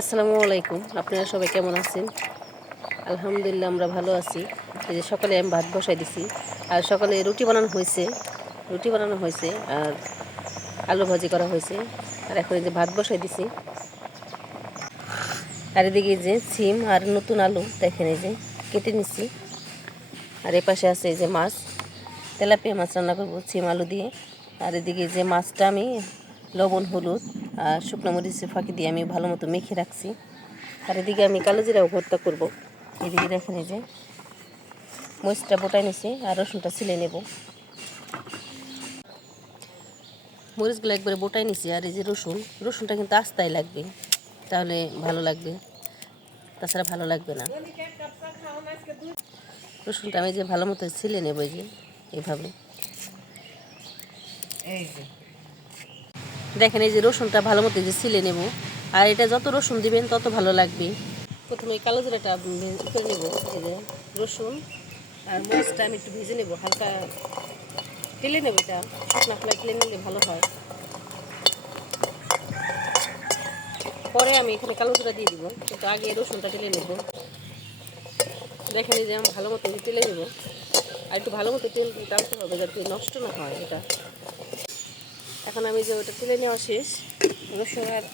আসসালামু আলাইকুম। আপনারা সবাই কেমন আছেন? আলহামদুলিল্লাহ আমরা ভালো আছি। এই যে সকালে আমি ভাত বসাই দিছি, আর সকালে রুটি বানানো হয়েছে আর আলু ভাজি করা হয়েছে। আর এখন এই যে ভাত বসাই দিছি। আর এদিকে এই যে সিম আর নতুন আলু দেখেন এই যে কেটে নিছি। আর এ পাশে আছে এই যে মাছ, তেলাপিয়া মাছ রান্না করবো সিম আলু দিয়ে। আর এদিকে যে মাছটা আমি লবণ হলুদ আর শুকনো মরিচের ফাঁকি দিয়ে আমি ভালো মতো মেখে রাখছি। আর এদিকে আমি কালো জিরাও ভর্তা করবো। এদিকে দেখেন এই যে মরিচটা বোটাই নিছি আর রসুনটা ছিলে নেব। মরিচগুলো একবারে বোটাই নিছি। আর এই যে রসুনটা কিন্তু আস্তাই লাগবে, তাহলে ভালো লাগবে, তাছাড়া ভালো লাগবে না। রসুনটা আমি যে ভালো মতো ছিলে নেব এই যে এইভাবে। দেখেন এই যে রসুনটা ভালো মতো যে ছিলে নেব। আর এটা যত রসুন দিবেন তত ভালো লাগবে। প্রথমে কালো জিরাটা করে নেব। এই যে রসুন আর মরিচটা আমি একটু ভেজে নেব, হালকা টেলে নেব। এটা শুকনা খোলায় টেলে নিলে ভালো হয়। পরে আমি এখানে কালো জিরা দিয়ে দিব, কিন্তু আগে রসুনটা টেলে নেব। দেখেন এই যে আমি ভালো মতো টেলে নেব। আর একটু ভালো মতো তেল টানতে হবে যাতে নষ্ট না হয় এটা। এখন আমি যে ওটা টেলে নেওয়া শেষ, রসুন আর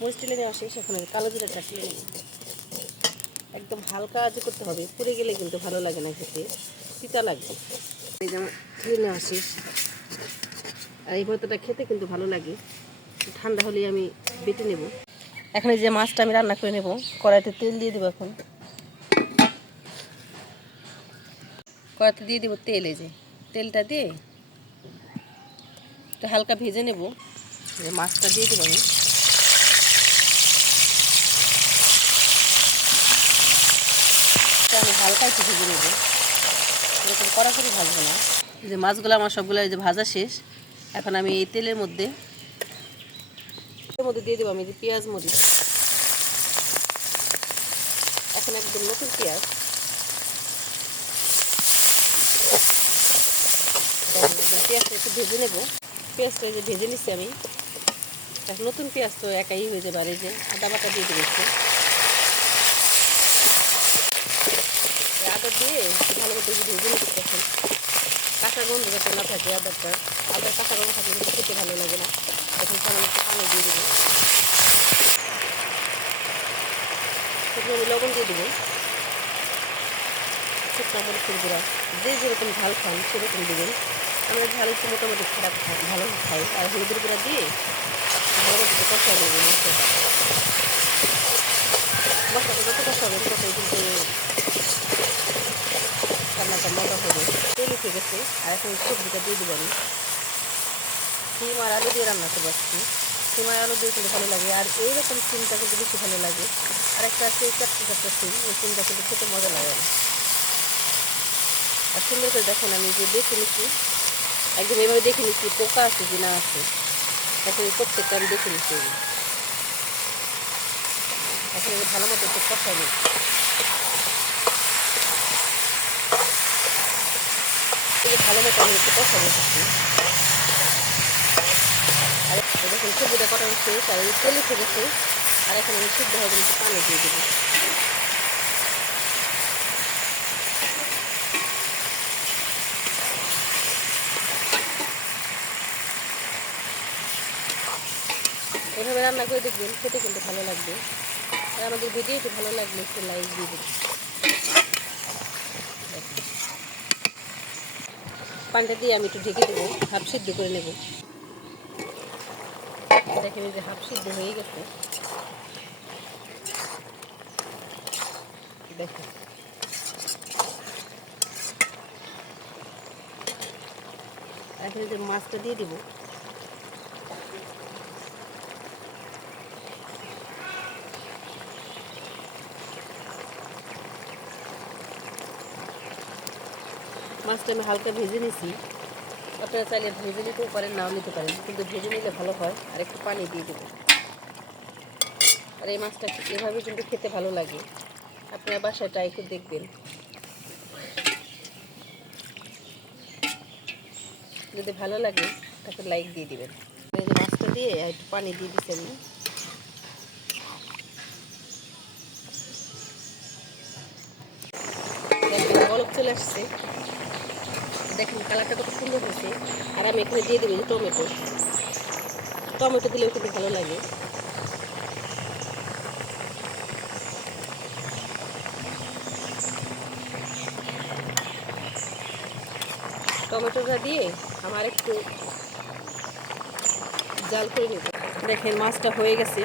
মরিচ টেলে নেওয়া শেষ, এখন কালো জিরাটা টেলে নেব। একদম হালকা আঁচে করতে হবে, পুড়ে গেলে কিন্তু ভালো লাগে না খেতে, তিতা লাগবে। এই যেমন টেলে নেওয়া শেষ। আর এই ভর্তাটা খেতে কিন্তু ভালো লাগে। ঠান্ডা হলে আমি বেটে নেব। এখন এই যে মাছটা আমি রান্না করে নেব। কড়াইতে তেল দিয়ে দেবো। এখন কড়াইতে দিয়ে দেবো তেল। এই যে তেলটা দিয়ে একটু হালকা ভেজে নেব। মাছটা দিয়ে দেবো আমি। আমি হালকা একটু ভেজে নেব, এরকম কড়াকড়ি ভাজবো না। এই যে মাছগুলো আমার সবগুলো এই যে ভাজা শেষ। এখন আমি এই তেলের মধ্যে দিয়ে দেবো আমি যে পেঁয়াজ মরিচ। এখন একদম নতুন পেঁয়াজ, পেঁয়াজটা একটু ভেজে নেব। পেঁয়াজটা এই যে ভেজে নিচ্ছি আমি। নতুন পেঁয়াজ তো একাই হয়ে যাবে। আর এই যে আদা বাটা দিয়ে দেবো একটু। আদা দিয়ে ভালো মতো ভেজে নিচ্ছি। এখন কাঁচা গন্ধ যাতে না থাকে আদার কাঁচা গন্ধ থাকলে কিন্তু খেতে ভালো লাগে না। এখন সামান্য একটু পানি দিয়ে দেবো। প্রথমে আমি লবণ দিয়ে দেবো, শুকনো মরিচের গুঁড়া, যে যেরকম ঝাল খান সেরকম দেবেন। আমরা ঝাল একটু মোটামুটি ভালো খাই। আর হলুদের গুঁড়া দিয়ে ভালো মতো কষা দেবো। মশলাটা যত কষাবেন ততই কিন্তু রান্নাটা মজা হবে। তেল উঠে গেছে। আর এখন সবজিটা দিয়ে দেবো আমি। সিম আর আলু দিয়ে রান্না করবো আজকে। সিম আর আলু দিয়ে কিন্তু ভালো লাগে। আর এইরকম সিমটা কিন্তু বেশি ভালো লাগে। আর একটা আছে চারটা সিম, ওই সিমটা কিন্তু খেতে মজা লাগে না। আর সুন্দর করে দেখেন আমি যে দেখে নিচ্ছি, একদম এভাবে দেখে নিচ্ছি পোকা আছে কি না আছে। এখন এই প্রত্যেকটা আমি দেখে নিচ্ছি। এখন ভালো মতো একটু কষাই নিই। ভালো মতো আমি একটু কষা নিচ্ছি। আর দেখুন সবজিটা কটা শেষ, আর এই তেল উঠে গেছে। আর এখন আমি সিদ্ধ হয়ে গেলে একটু পানি দিয়ে দেবো। এভাবে রান্না করে দেখবেন, খেতে কিন্তু ভালো লাগবে। আর আমাদের ভিডিওটি ভালো লাগলে একটু লাইক দিয়ে দেবেন। পানিটা দিয়ে আমি একটু ঢেকে দেবো, হাফ সিদ্ধ করে নেব। দেখেন এই যে হাফ সিদ্ধ হয়ে গেছে। দেখুন এখন এই যে মাছটা দিয়ে দেবো। মাছটা আমি হালকা ভেজে নিছি। আপনারা চাইলে ভেজে নিতেও পারেন, নাও নিতে পারেন, কিন্তু ভেজে নিলে ভালো হয়। আর একটু পানি দিয়ে দেবো। আর এই মাছটা এভাবে কিন্তু খেতে ভালো লাগে। আপনারা বাসায় ট্রাই করে দেখবেন। যদি ভালো লাগে তাকে লাইক দিয়ে দিবেন। এই যে মাছটা দিয়ে একটু পানি দিয়ে দিচ্ছি আমি। চলে আসছে, দেখেন কালারটা কত সুন্দর হয়েছে। আর আমি এখানে দিয়ে দেবো টমেটো, টমেটো দিলেও কিন্তু ভালো লাগে। টমেটোটা দিয়ে আমার একটু জাল করে নেব। দেখেন মাছটা হয়ে গেছে,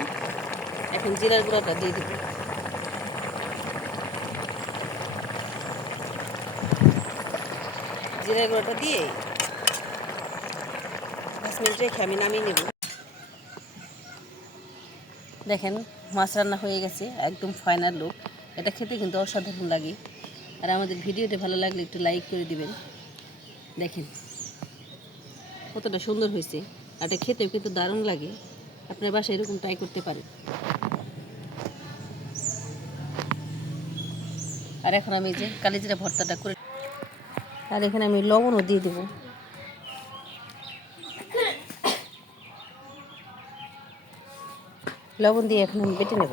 এখন জিরার গুঁড়াটা দিয়ে দেব। জিরার গুঁড়াটা দিয়ে 5 মিনিট রেখে আমি নামিয়ে নেব। দেখেন মাছ রান্না হয়ে গেছে, একদম ফাইনাল লুক। এটা খেতে কিন্তু অসাধারণ লাগে। আর আমাদের ভিডিওটা ভালো লাগলে একটু লাইক করে দিবেন। দেখেন কতটা সুন্দর হয়েছে, আর এটা খেতেও কিন্তু দারুণ লাগে। আপনার বাসায় এরকম ট্রাই করতে পারেন। আর এখন আমি যে কালিজিরা ভর্তাটা করে, আর এখানে আমি লবণও দিয়ে দেব। লবণ দিয়ে এখন আমি বেটে নেব।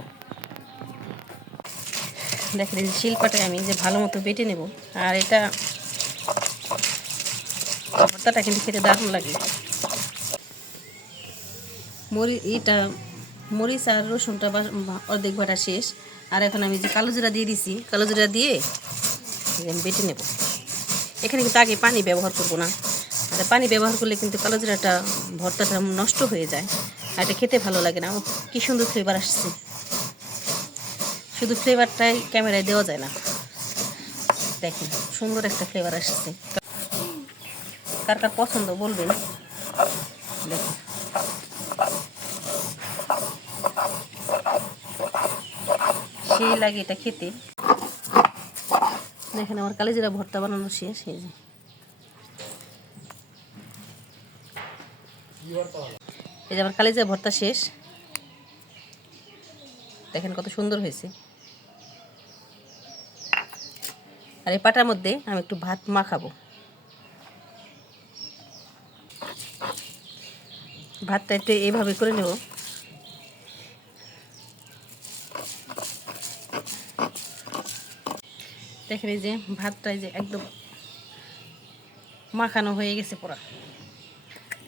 দেখেন এই শিলপাটায় আমি যে ভালো মতো বেটে নেব। আর এটা ভর্তাটা কিন্তু খেতে দারুণ লাগে। মরিচ আর রসুনটা অর্ধেক বাটা শেষ। আর এখন আমি যে কালো জিরা দিয়ে দিছি, কালো জিরা দিয়ে আমি বেটে নেব। এখানে কিন্তু আগে পানি ব্যবহার করব না, আর পানি ব্যবহার করলে কিন্তু কালো জিরাটা ভর্তাটা নষ্ট হয়ে যায়, আর এটা খেতে ভালো লাগে না। কি সুন্দর ফ্লেভার আসছে, শুধু ফ্লেভারটাই ক্যামেরায় দেওয়া যায় না। দেখেন সুন্দর একটা ফ্লেভার আসছে। কার কার পছন্দ বলবেন। দেখেন সেই লাগে এটা খেতে। দেখেন আমার কালিজিরা ভর্তা বানানো শেষ। এই যে আমার কালিজিরা ভর্তা শেষ। দেখেন কত সুন্দর হয়েছে। আর এই পাটার মধ্যে আমি একটু ভাত মাখাবো। ভাতটা একটু এইভাবে করে নেব। দেখেন এই যে ভাতটা যে একদম মাখানো হয়ে গেছে পুরা।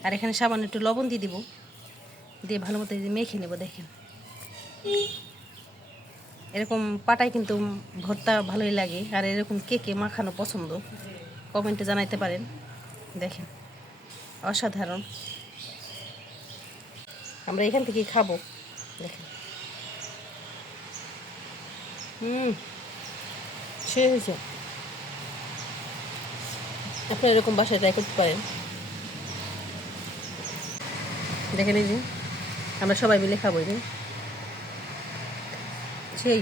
আর এখানে সামান্য একটু লবণ দিয়ে দিব, দিয়ে ভালো মতো এই যে মেখে নেব। দেখেন এরকম পাটায় কিন্তু ভর্তা ভালোই লাগে। আর এরকম কে কে মাখানো পছন্দ কমেন্টে জানাইতে পারেন। দেখেন অসাধারণ, আমরা এখান থেকেই খাবো। দেখেন সে হয়েছে। আপনারা এরকম বাসায় ট্রাই করতে পারেন। দেখেন এই যে আমরা সবাই মিলে খাবো। এই যে সেই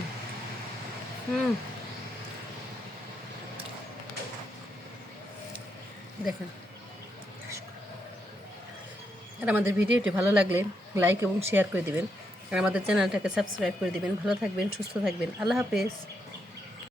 দেখেন। আর আমাদের ভিডিওটি ভালো লাগলে লাইক এবং শেয়ার করে দিবেন। আর আমাদের চ্যানেলটাকে সাবস্ক্রাইব করে দিবেন। ভালো থাকবেন, সুস্থ থাকবেন। আল্লাহ হাফেজ।